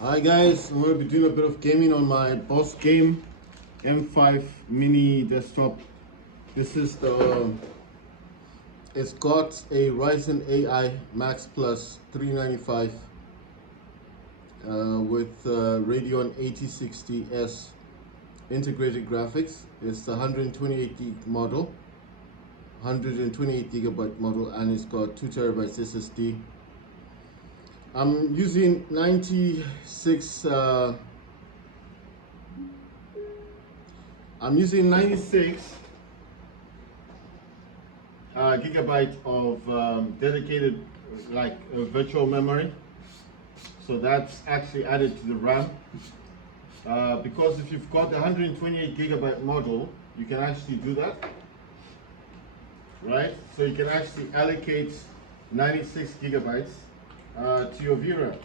Hi guys, I'm going to be doing a bit of gaming on my Bosgame M5 mini desktop. This is it's got a Ryzen AI Max Plus 395 with Radeon 8060S integrated graphics. It's the 128 gig model, 128 gigabyte model, and it's got 2 terabytes SSD. I'm using 96 gigabyte of dedicated virtual memory. So that's actually added to the RAM. Because if you've got the 128 gigabyte model, you can actually do that, right? So you can actually allocate 96 gigabytes to your VRAM.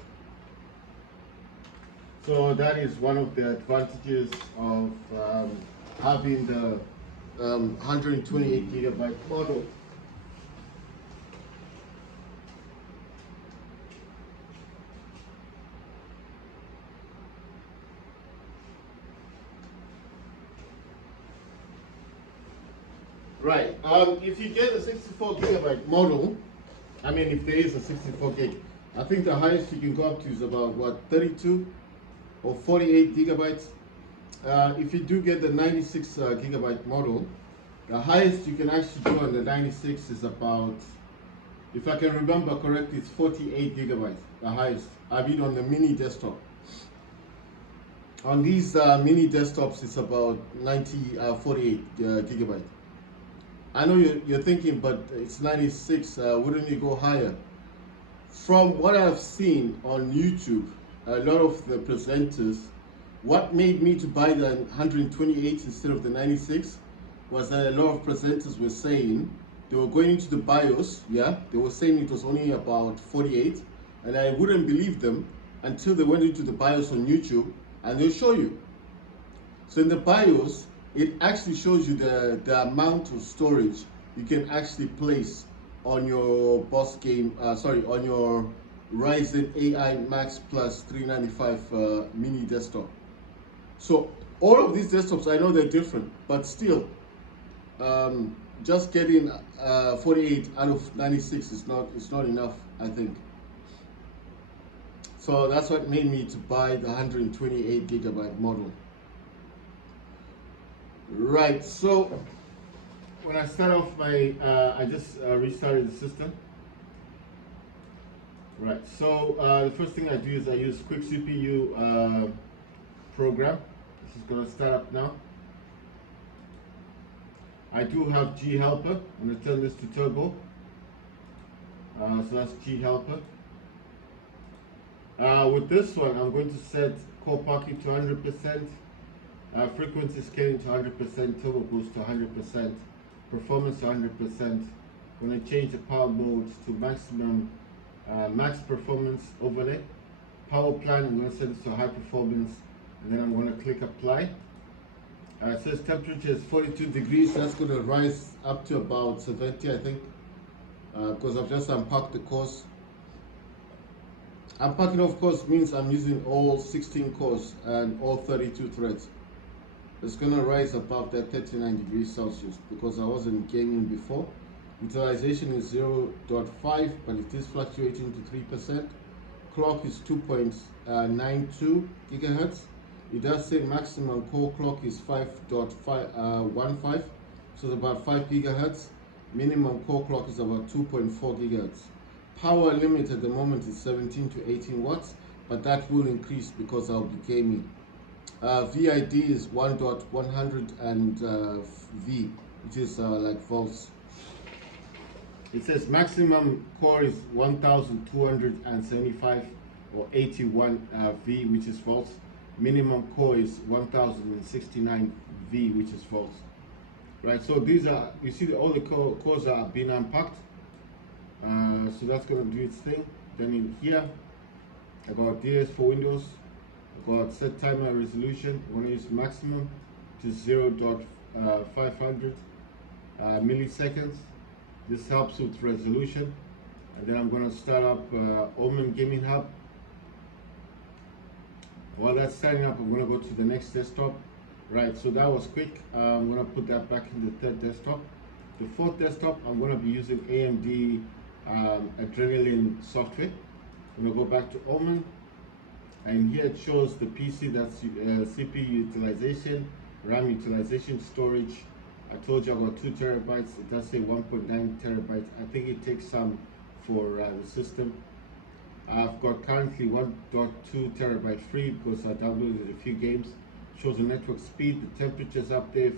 So that is one of the advantages of having the 128 gigabyte model. Right. If you get a 64 gigabyte model, I mean, if there is a 64 gig, I think the highest you can go up to is about what, 32 or 48 gigabytes. If you do get the 96 gigabyte model, the highest you can actually do on the 96 is about, if I can remember correctly, it's 48 gigabytes, the highest. I mean on the mini desktop. On these mini desktops, it's about 48 gigabytes. I know you're thinking, but it's 96, wouldn't you go higher? From what I've seen on YouTube, a lot of the presenters, what made me to buy the 128 instead of the 96 was that a lot of presenters were saying, they were going into the BIOS, yeah, they were saying it was only about 48, and I wouldn't believe them until they went into the BIOS on YouTube, and they'll show you. So in the BIOS, it actually shows you the amount of storage you can actually place on your on your Ryzen AI Max Plus 395 mini desktop. So all of these desktops, I know they're different, but still, just getting 48 out of 96 is not enough, I think. So that's what made me to buy the 128 gigabyte model. Right, so when I start off I just restarted the system. Right, so the first thing I do is I use quick CPU program. This is going to start up now. I do have G helper. I'm going to turn this to turbo. So that's G helper. With this one, I'm going to set core parking to 100%. Frequency scaling to 100%, turbo boost to 100%, performance to 100%. I'm going to change the power modes to maximum, max performance overlay. Power plan, I'm going to set this to high performance, and then I'm going to click apply. It says temperature is 42 degrees, that's going to rise up to about 70, I think, because I've just unpacked the cores. Unpacking, of course, means I'm using all 16 cores and all 32 threads. It's going to rise above that 39 degrees Celsius because I wasn't gaming before. Utilization is 0.5, but it is fluctuating to 3%. Clock is 2.92 gigahertz. It does say maximum core clock is 5.15, so it's about 5 gigahertz. Minimum core clock is about 2.4 gigahertz. Power limit at the moment is 17 to 18 watts, but that will increase because I'll be gaming. VID is 1.100 and V, which is like volts. It says maximum core is 1275 or 81 V, which is volts. Minimum core is 1069 V, which is volts. Right, so these are, you see all the cores are being unpacked. So that's going to do its thing. Then in here, I got DS for Windows. I got set timer resolution. I'm going to use maximum to 0.500 milliseconds. This helps with resolution. And then I'm going to start up Omen Gaming Hub. While that's starting up, I'm going to go to the next desktop. Right, so that was quick. I'm going to put that back in the third desktop. The fourth desktop, I'm going to be using AMD Adrenaline software. I'm going to go back to Omen, and here it shows the PC, that's CPU utilization, RAM utilization, storage. I told you I got 2 terabytes. It does say 1.9 terabytes. I think it takes some for the system. I've got currently 1.2 terabyte free because I downloaded a few games. Shows the network speed, the temperatures up there.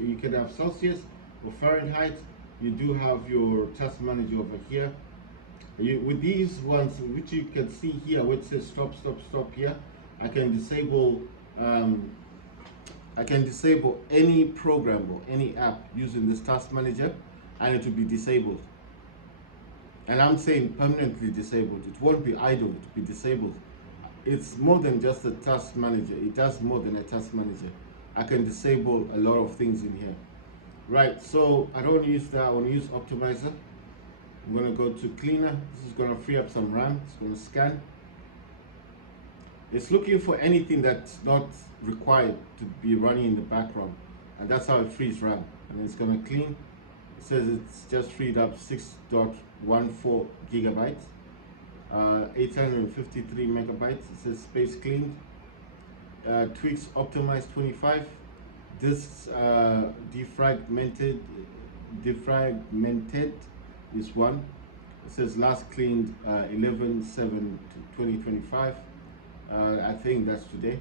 You can have Celsius or Fahrenheit. You do have your task manager over here. With these ones, which you can see here, where it says stop, stop, stop here, I can disable any program or any app using this task manager, and it will be disabled. And I'm saying permanently disabled. It won't be idle, it will be disabled. It's more than just a task manager. It does more than a task manager. I can disable a lot of things in here. Right, so I don't want to use that. I want to use optimizer. I'm going to go to cleaner. This is going to free up some RAM. It's going to scan. It's looking for anything that's not required to be running in the background, and that's how it frees RAM. And it's going to clean. It says it's just freed up 6.14 gigabytes, 853 megabytes. It says space cleaned. Tweaks optimized 25. Disks defragmented is 1. It says last cleaned 11/7/2025. I think that's today.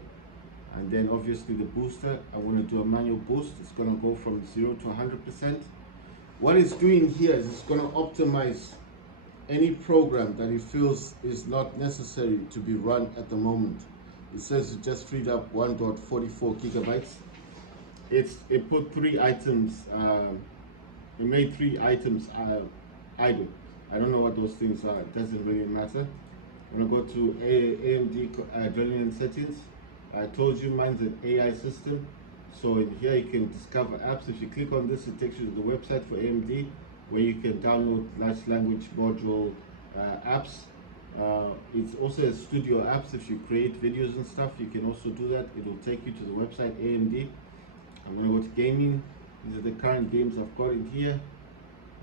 And then obviously the booster, I want to do a manual boost. It's going to go from 0 to 100%. What it's doing here is it's going to optimize any program that it feels is not necessary to be run at the moment. It says it just freed up 1.44 gigabytes. It put 3 items, it made 3 items idle. I don't know what those things are. It doesn't really matter. I'm going to go to AMD Adrenaline settings. I told you mine's an AI system. So in here you can discover apps. If you click on this, it takes you to the website for AMD, where you can download large language module apps. It's also a studio apps. If you create videos and stuff, you can also do that. It will take you to the website AMD. I'm going to go to gaming. These are the current games I've got in here.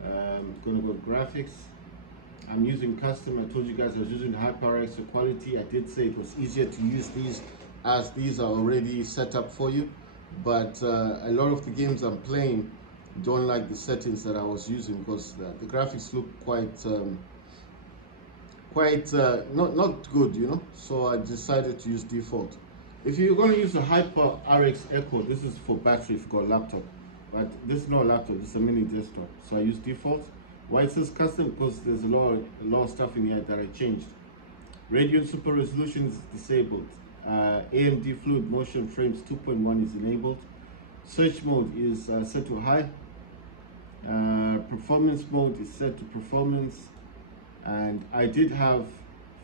I'm going to go to graphics. I'm using custom. I told you guys I was using HyperX quality. I did say it was easier to use these, as these are already set up for you. But a lot of the games I'm playing don't like the settings that I was using, because the graphics look quite not good, you know. So I decided to use default. If you're going to use the HyperX Echo, this is for battery if you've got a laptop. But this is not a laptop, this is a mini desktop. So I use default. Why it says custom? Because there's a lot of stuff in here that I changed. Radeon Super Resolution is disabled. AMD Fluid Motion Frames 2.1 is enabled. Search mode is set to high. Performance mode is set to performance. And I did have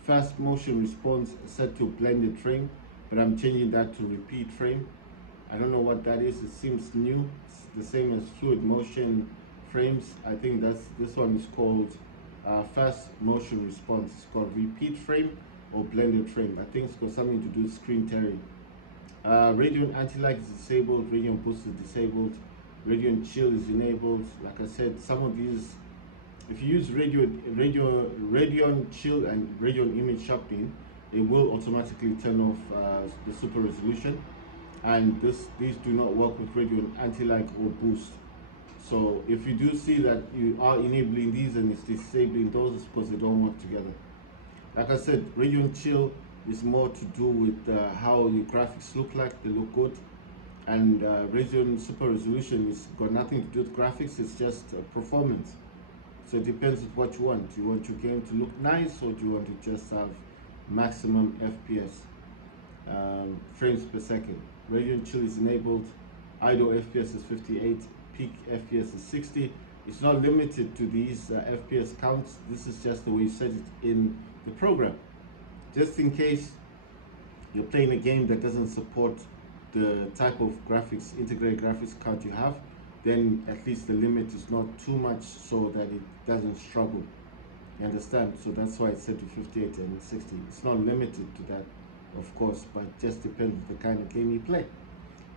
fast motion response set to blended frame, but I'm changing that to repeat frame. I don't know what that is. It seems new. It's the same as fluid motion frames. I think this one is called fast motion response. It's called repeat frame or blended frame. I think it's got something to do with screen tearing. Radeon anti-lag is disabled. Radeon boost is disabled. Radeon chill is enabled. Like I said, some of these, if you use Radeon chill and Radeon image sharpening, it will automatically turn off the super resolution. And these do not work with Radeon anti-lag or boost. So if you do see that you are enabling these and it's disabling those, it's because they don't work together. Like I said, Radeon chill is more to do with how your graphics look like. They look good. And Radeon super resolution has got nothing to do with graphics. It's just performance. So it depends on what you want. Do you want your game to look nice, or do you want to just have maximum FPS, frames per second? Radeon chill is enabled. Idle FPS is 58. Peak FPS is 60. It's not limited to these FPS counts. This is just the way you set it in the program. Just in case you're playing a game that doesn't support the type of graphics, integrated graphics card you have, then at least the limit is not too much so that it doesn't struggle. You understand? So that's why it's set to 58 and 60. It's not limited to that. of course, but just depends on the kind of game you play.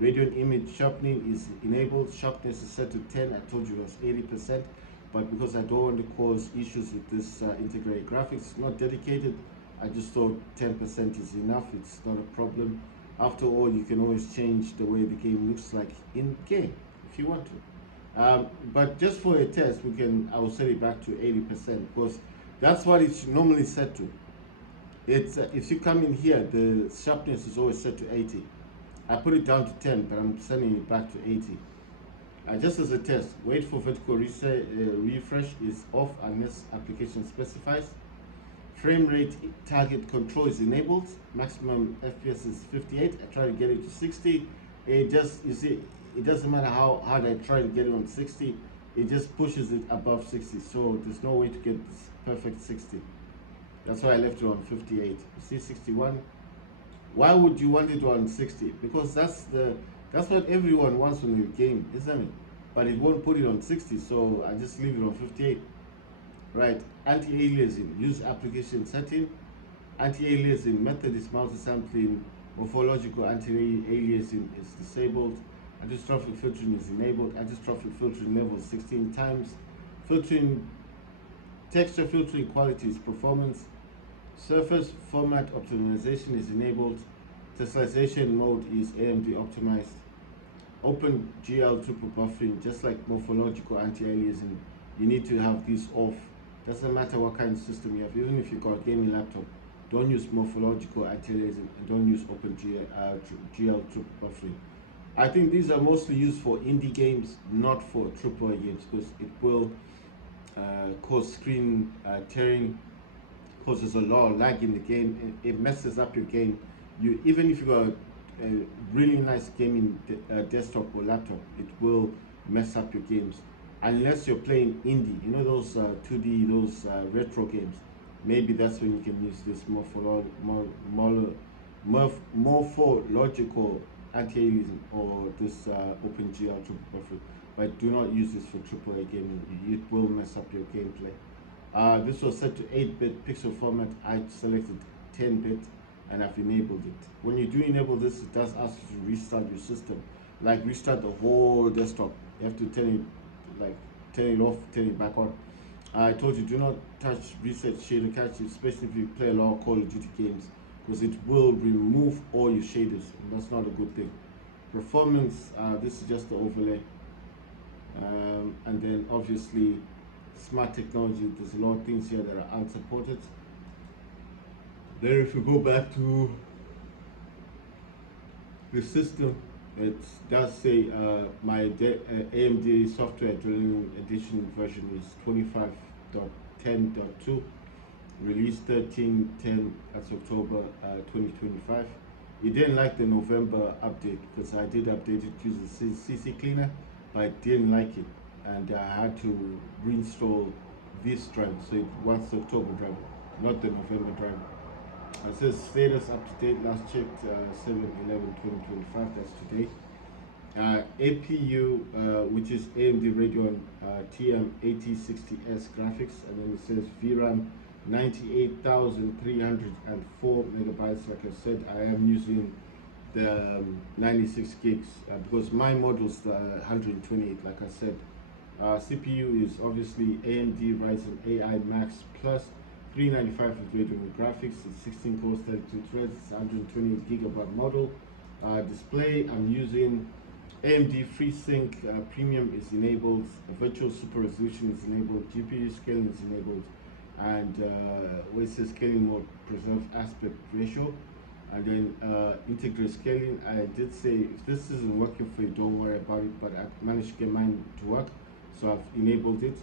Radeon image sharpening is enabled. Sharpness is set to 10. I told you it was 80%, but because I don't want to cause issues with this integrated graphics, not dedicated, I just thought 10% is enough. It's not a problem. After all, you can always change the way the game looks like in game if you want to. But just for a test, I'll set it back to 80% because that's what it's normally set to. It's if you come in here, the sharpness is always set to 80. I put it down to 10, but I'm sending it back to 80. Just as a test, wait for vertical refresh is off unless application specifies. Frame rate target control is enabled. Maximum FPS is 58. I try to get it to 60. You see, it doesn't matter how hard I try to get it on 60. It just pushes it above 60. So there's no way to get this perfect 60. That's why I left it on 58. You see 61. Why would you want it on 60? Because that's what everyone wants from the game, isn't it? But it won't put it on 60, so I just leave it on 58. Right, anti-aliasing, use application setting. Anti-aliasing method is multi-sampling. Morphological anti-aliasing is disabled. Anisotropic filtering is enabled. Anisotropic filtering level 16 times. Filtering, texture filtering quality is performance. Surface format optimization is enabled. Tessellation mode is AMD optimized. Open GL triple buffering, just like morphological anti-aliasing, you need to have these off. Doesn't matter what kind of system you have, even if you've got a gaming laptop, don't use morphological anti-aliasing and don't use Open GL triple buffering. I think these are mostly used for indie games, not for AAA games, because it will cause screen tearing, causes a lot of lag in the game. It messes up your game. Even if you got a really nice gaming desktop or laptop, it will mess up your games. Unless you're playing indie, you know, those 2D, those retro games. Maybe that's when you can use this morphological anti-aliasing or this OpenGL triple buffer. But do not use this for AAA gaming. It will mess up your gameplay. This was set to 8-bit pixel format. I selected 10-bit and I've enabled it. When you do enable this, it does ask you to restart your system, like restart the whole desktop. You have to turn it off, turn it back on. I told you, do not touch reset shader cache, especially if you play a lot of Call of Duty games, because it will remove all your shaders, and that's not a good thing. Performance, this is just the overlay. And then obviously smart technology, there's a lot of things here that are unsupported. Then if you go back to the system, it does say my AMD software drilling edition version is 25.10.2, release 13.10, that's October 2025. It didn't like the November update because I did update it using CC Cleaner, but I didn't like it, and I had to reinstall this driver, so it wants the October driver, not the November driver. It says status up to date, last checked 7/11/2025, that's today. APU, which is AMD Radeon TM8060S graphics, and then it says VRAM 98,304 megabytes. Like I said, I am using the 96 gigs because my model's the 128, like I said. CPU is obviously AMD Ryzen AI Max Plus 395 with Radeon graphics. It's 16 cores, 32 threads, it's 128 gigabyte model. Display, I'm using AMD FreeSync Premium is enabled, virtual super resolution is enabled, GPU scaling is enabled, and where it says scaling mode, preserve aspect ratio, and then integrate scaling. I did say if this isn't working for you, don't worry about it, but I managed to get mine to work, so I've enabled it.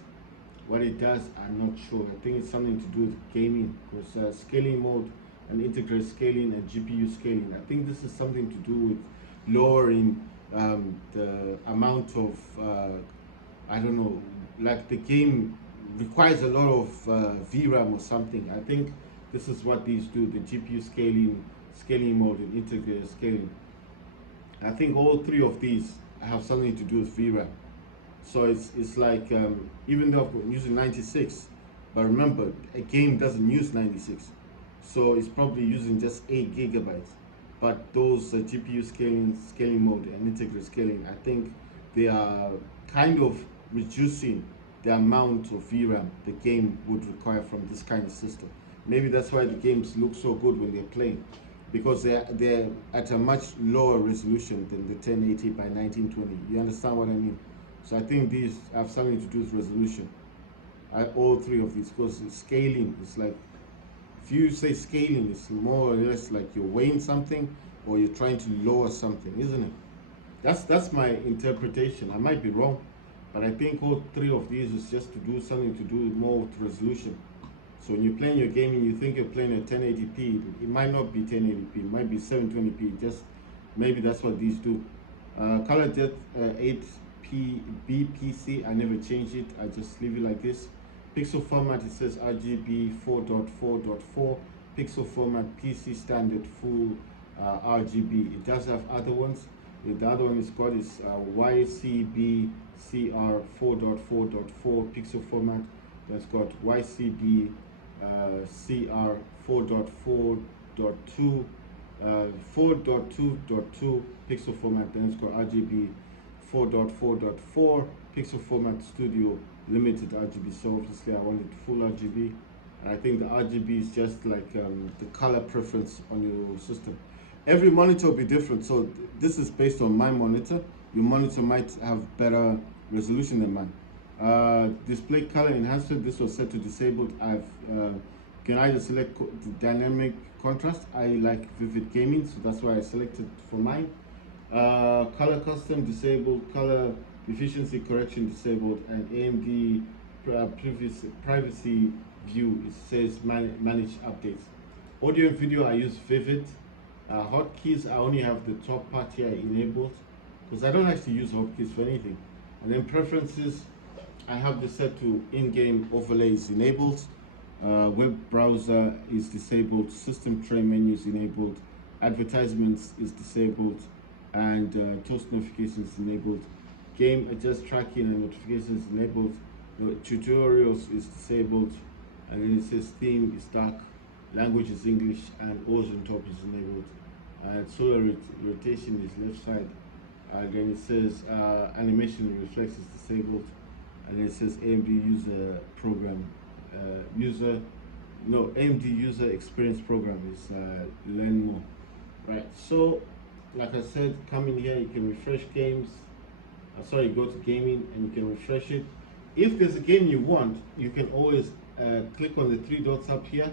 What it does, I'm not sure. I think it's something to do with gaming, because scaling mode and integrate scaling and GPU scaling, I think this is something to do with lowering the amount of I don't know, like the game requires a lot of VRAM or something. I think this is what these do, the GPU scaling mode and integrated scaling. I think all three of these have something to do with VRAM. So it's like even though I'm using 96, but remember, a game doesn't use 96. so it's probably using just 8 GB. But those GPU scaling mode and integrated scaling, I think they are kind of reducing the amount of VRAM the game would require from this kind of system. Maybe that's why the games look so good when they're playing, because they're at a much lower resolution than the 1080 by 1920. You understand what I mean? So I think these have something to do with resolution. All three of these, because scaling is like, if you say scaling, it's more or less like you're weighing something or you're trying to lower something, isn't it? That's my interpretation. I might be wrong, but I think all three of these is just to do something to do more with resolution. So when you're playing your game and you think you're playing at 1080p, it might not be 1080p, it might be 720p. Just maybe that's what these do. Color depth 8p BPC. I never change it. I just leave it like this. Pixel format, it says RGB 4.4.4. Pixel format PC standard full RGB. It does have other ones. The other one is got is YCB CR 4.4.4 pixel format. That's got YCB CR 4.4.2 4.2.2 pixel format. Then it's got RGB 4.4.4 pixel format studio limited RGB. So obviously I wanted full RGB. And I think the RGB is just like the color preference on your system. Every monitor will be different, so this is based on my monitor. Your monitor might have better resolution than mine. Display color enhancement, this was set to disabled. I've can either select the dynamic contrast. I like vivid gaming, so that's why I selected for mine. Color custom disabled, color efficiency correction disabled, and AMD privacy view, it says manage updates. Audio and video, I use vivid. Hotkeys, I only have the top part here enabled because I don't actually use hotkeys for anything. And then preferences, I have this set to in-game overlays enabled. Web browser is disabled. System tray menu is enabled. Advertisements is disabled, and toast notifications enabled. Game adjust tracking and notifications enabled. Tutorials is disabled, and then it says theme is dark. Language is English, and always on top is enabled. Solar rotation is left side. Then it says animation reflex is disabled, and then it says AMD user program AMD user experience program is learn more. Right. So, like I said, come in here. You can refresh games. Go to gaming and you can refresh it. If there's a game you want, you can always click on the three dots up here.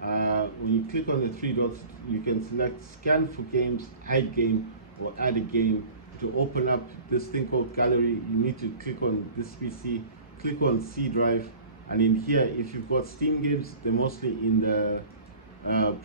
When you click on the three dots, you can select scan for games, hide game, or add a game. To open up this thing called gallery, you need to click on this PC, click on C drive, and in here, if you've got Steam games, they're mostly in the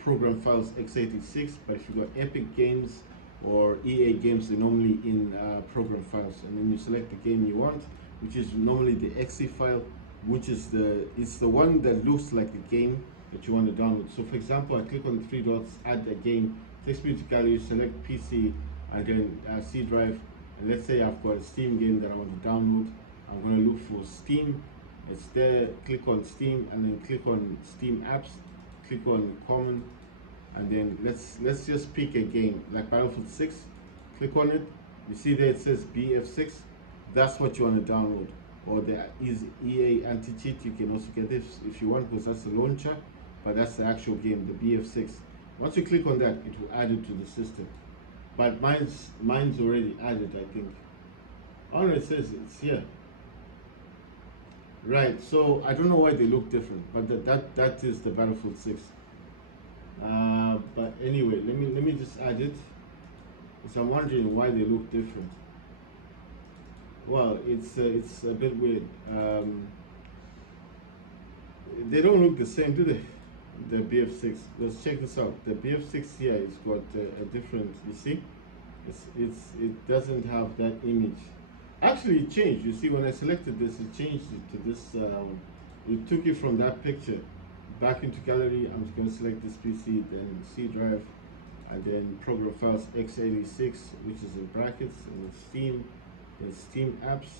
program files x86, but if you've got Epic games or EA games, they're normally in program files. And then you select the game you want, which is normally the exe file, which is it's the one that looks like the game that you want to download. So for example, I click on the three dots, add a game, takes me to gallery, select PC, and then C drive. And let's say I've got a Steam game that I want to download. I'm going to look for Steam. It's there. Click on Steam, and then click on Steam apps. Click on common, and then let's just pick a game like Battlefield 6. Click on it. You see there it says BF6. That's what you want to download. Or the EA anti-cheat, you can also get this if you want, because that's the launcher, but that's the actual game, the BF6. Once you click on that, it will add it to the system. But mine's already added, I think. Oh no, it says it's here. Right, so I don't know why they look different, but that is the Battlefield 6. But anyway, let me just add it, because I'm wondering why they look different. Well, it's a bit weird. They don't look the same, do they? The BF6. Let's check this out. The BF6 here is got a different. You see, it doesn't have that image. Actually, it changed. You see, when I selected this, it changed it to this. It took it from that picture back into gallery. I'm just going to select this PC, then C drive, and then program files x86, which is in brackets, and Steam. Then Steam apps,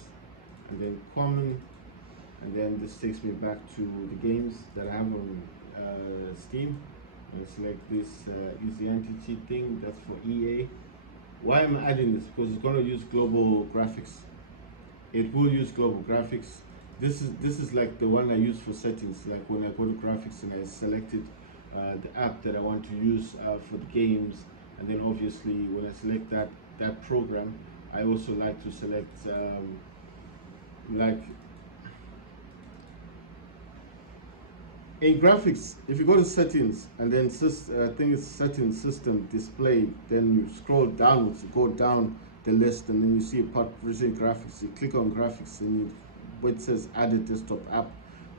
and then common, and then this takes me back to the games that I have on Steam. And select this use the anti-cheat thing. That's for EA. Why am I adding this? Because it's going to use global graphics. It will use global graphics. This is like the one I use for settings. Like when I go to graphics and I selected the app that I want to use for the games, and then obviously when I select that program, I also like to select like in graphics. If you go to settings and then I think it's settings, system, display, then you scroll downwards, you go down the list, and then you see a part written graphics. You click on graphics, and where it says add a desktop app,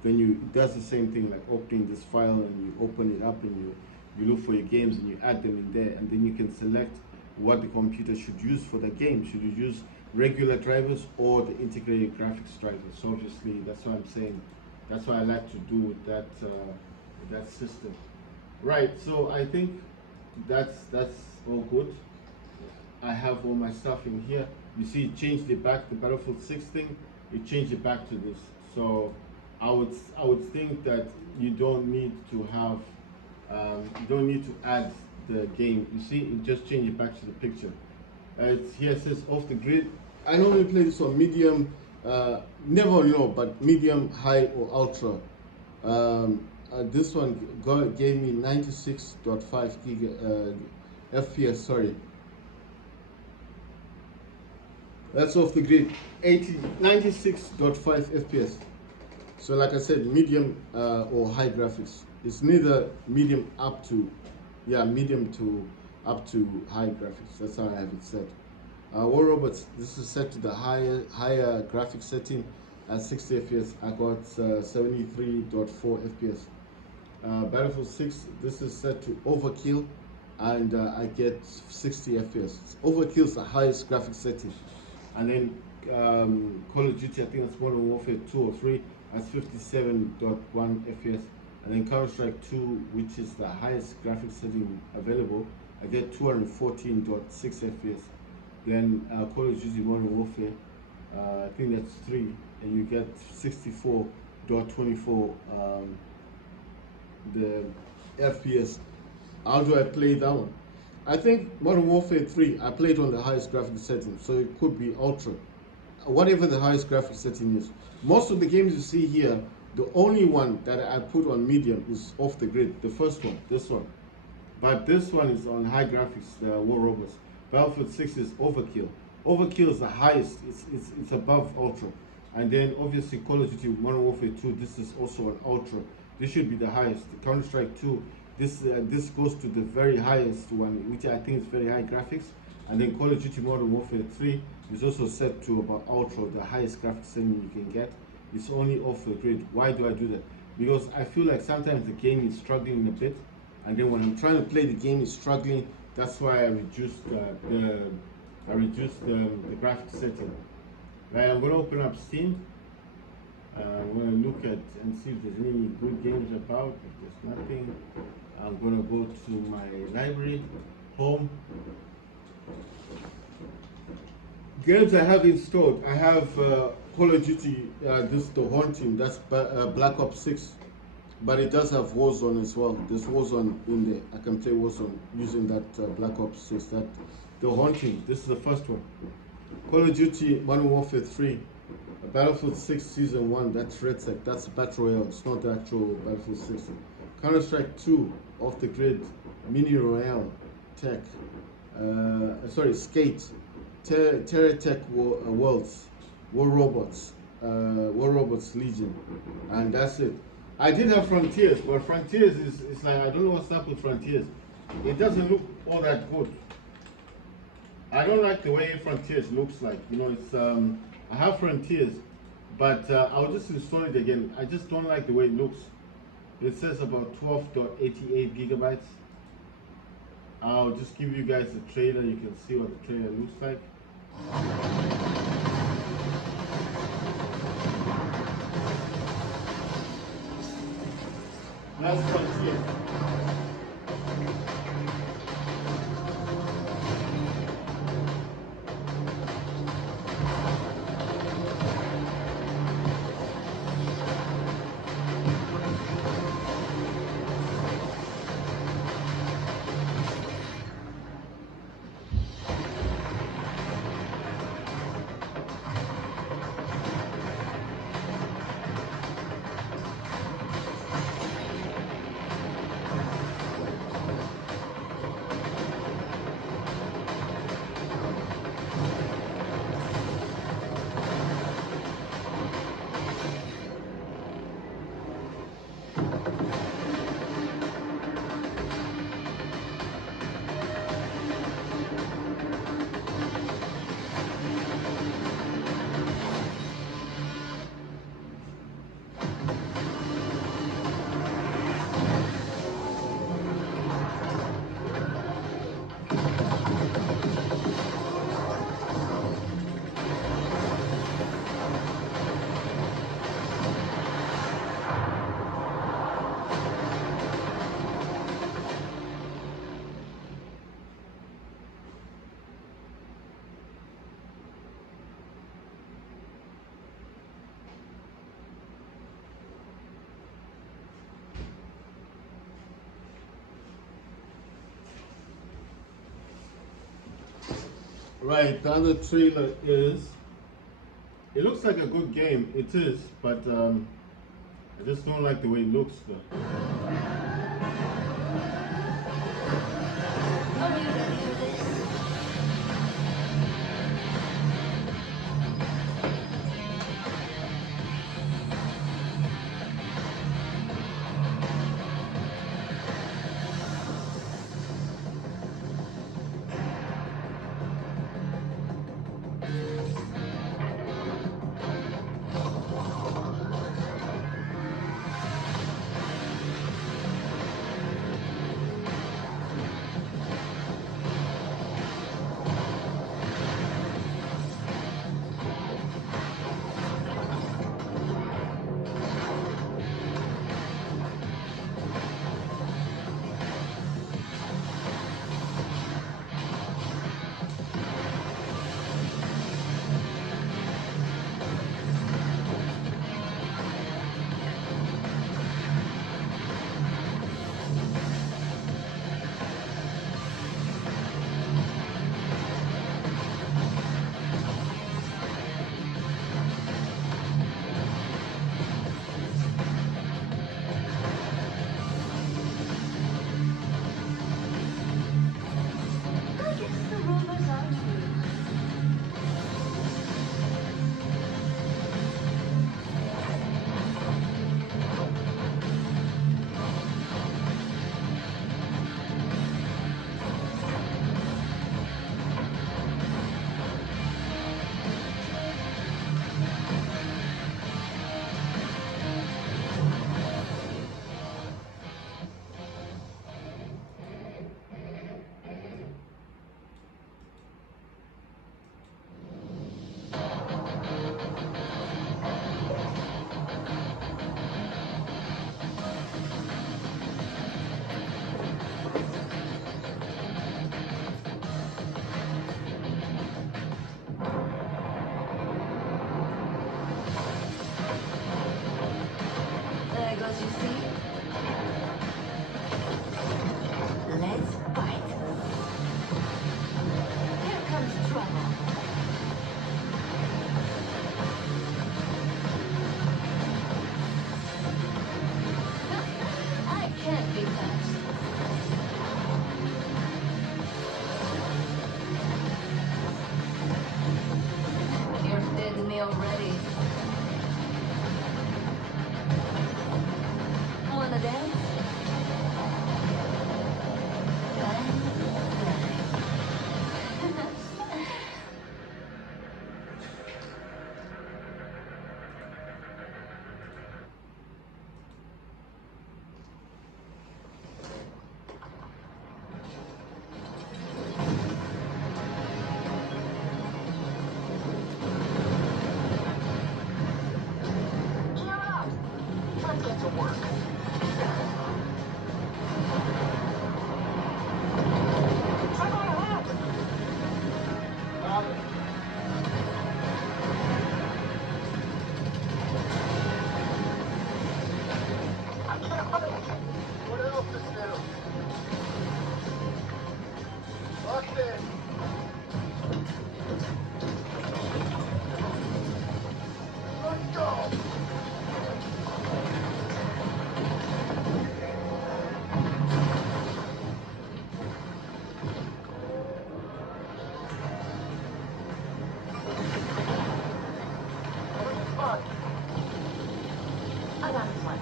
then it does the same thing, like opening this file, and you open it up, and you look for your games and you add them in there, and then you can select what the computer should use for the game. Should you use regular drivers or the integrated graphics drivers? So obviously that's what I'm saying. That's what I like to do with that system. Right. So I think that's all good. I have all my stuff in here. You see, it changed it back, the Battlefield 6 thing. It changed it back to this. So I would think that you don't need to have you don't need to add the game. You see, it just changed it back to the picture. Here it says off the grid. I normally play this on medium, never low, but medium, high, or ultra. This one gave me 96.5 FPS. Sorry, that's off the grid. 96.5 FPS. So like I said, medium or high graphics. It's neither medium up to, medium to up to high graphics. That's how I have it set. War Robots, this is set to the higher graphics setting at 60 FPS. I got 73.4 FPS. Battlefield 6, this is set to overkill, and I get 60 FPS. Overkill is the highest graphics setting. And then Call of Duty, I think that's Modern Warfare 2 or 3, that's 57.1 FPS. And then Counter-Strike 2, which is the highest graphics setting available, I get 214.6 FPS. Then Call of Duty Modern Warfare, I think that's 3, and you get 64.24 the FPS. How do I play that one? I think Modern Warfare 3, I played on the highest graphics setting, so it could be ultra. Whatever the highest graphics setting is. Most of the games you see here, the only one that I put on medium is off the grid, the first one, this one. But this one is on high graphics, the War Robots. Battlefield 6 is overkill. Overkill is the highest, it's above ultra. And then obviously Call of Duty Modern Warfare 2, this is also an ultra. This should be the highest. Counter-Strike 2, this goes to the very highest one, which I think is very high graphics. And then Call of Duty Modern Warfare 3 is also set to about ultra, the highest graphics setting you can get. It's only off the grid. Why do I do that? Because I feel like sometimes the game is struggling a bit, and then when I'm trying to play the game is struggling. That's why I reduced the graphics setting. Right, I'm gonna open up Steam. I'm gonna look at and see if there's any good games about. If there's nothing, I'm gonna go to my library, home. Games I have installed. I have Call of Duty, this The Haunting, that's Black Ops 6. But it does have Warzone as well. There's Warzone in there. I can play Warzone using that Black Ops 6. That The Haunting, this is the first one. Call of Duty Modern Warfare 3. Battlefield 6 Season 1, that's Red Sec, that's Battle Royale, it's not the actual Battlefield 6. Counter-Strike 2, Off the Grid, Mini Royale, Tech, Skate, Terror Tech Worlds, War Robots Legion, and that's it. I did have Frontiers, but Frontiers is like, I don't know what's up with Frontiers. It doesn't look all that good. I don't like the way Frontiers looks like. You know, it's I have Frontiers, but I'll just install it again. I just don't like the way it looks. It says about 12.88 gigabytes. I'll just give you guys a trailer. You can see what the trailer looks like. That's Frontiers. Right, the other trailer is. It looks like a good game. It is, but I just don't like the way it looks though. Are you ready for this? I guess the rumors are true. There goes your seat. Let's fight. Here comes trouble. I can't be touched. You're dead to me already. Wanna dance? Let's get to work. Try my hat! I can't wait! What else is new? Locked in. Let's go! I got a plan.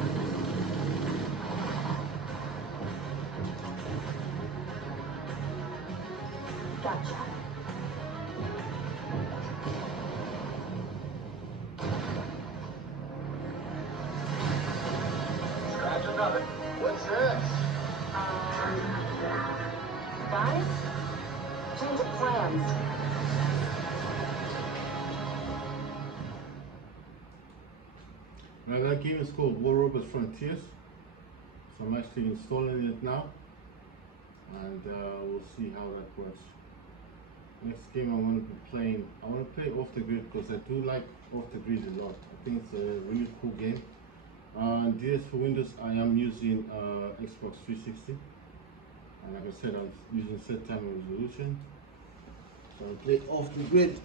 Gotcha. Scratch another. What's this? Guys? Change of plans. Now that game is called War Robots Frontiers. So I'm actually installing it now, and we'll see how that works. Next game I want to be playing, I want to play Off the Grid because I do like Off the Grid a lot. I think it's a really cool game. DS for Windows, I am using Xbox 360, and like I said, I'm using set time resolution. Don't play off the grid.